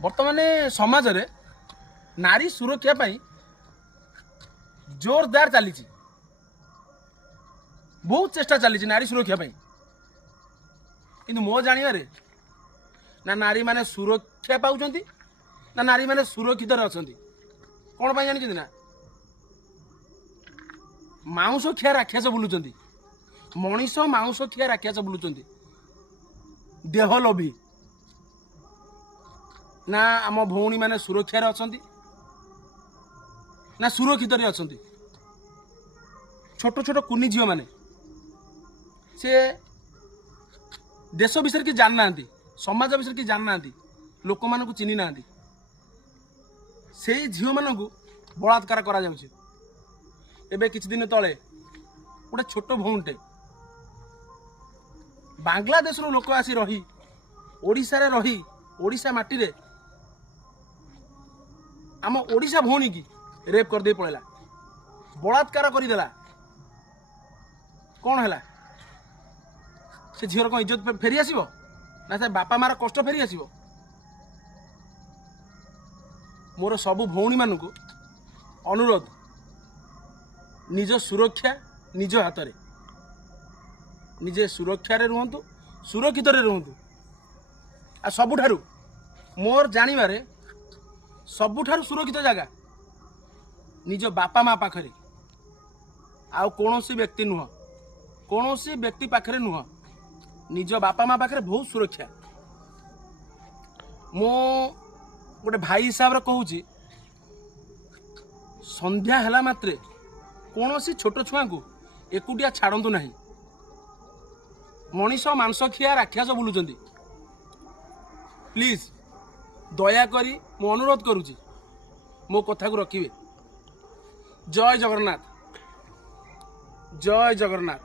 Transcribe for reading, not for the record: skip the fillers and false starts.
बर्तमान समाज रे नारी सुरक्षा पाई जोरदार चली बहुत चेष्टा चली नारी सुरक्षा पाई किंतु मो जानिबारे ना नारी माने सुरक्षा पाउछंती ना नारी माने सुरक्षित अछंती कोन पाई जानि ना मांस खिया राक्षस बुलुचंती मनीष मांस खिया राक्षस बुलुचंती देह लोभी ना आम भौणी माने सुरक्षा रे अछंती ना सुरक्षित रे अछंती छोट छोट कुनी झील माने से देश विषय की जान ना समाज विषय की जान ना लोक मान चिन्ह ना से झील मान बलात्कार करा जाउछे। एबे किछ दिन तले गोटे छोट भौणटे बांग्लादेश रो लोक आसी रही ओडिशा रे रही ओडिशा माटी रे आम ओडिशा भौणी की रेप कर दे पड़ेला बलात्कार कर देला कौन है से झीर कौन इज्जत फेरी आसीबो ना से बापा मार कष्ट फेरी आसीबो। मोर सबु भौणी मानकु अनुरोध निज सुरक्षा निज हाथ रे निजे सुरक्षा रे रुहंतु सुरक्षित रे रुहंतु आ सबुठारु मोर जानिबारे सबुठारु सुरक्षित जगह निज बापा माँ पाखरे आउ कौनसी व्यक्ति नुह कौनसी व्यक्ति पाखरे नुह निज बापा माँ पाखरे बहुत सुरक्षा। मो गोटे भाई हिसाब रे कहूची संध्या हला मात्रे कौनसी छोट छुआ को एकुटिया छाड़ंतु नहीं मनीष मांस खिया राक्षस बुलुचंती प्लीज दया करी मो अनुरोध करुची मो कथा को रखिबे। जय जगन्नाथ जय जगन्नाथ।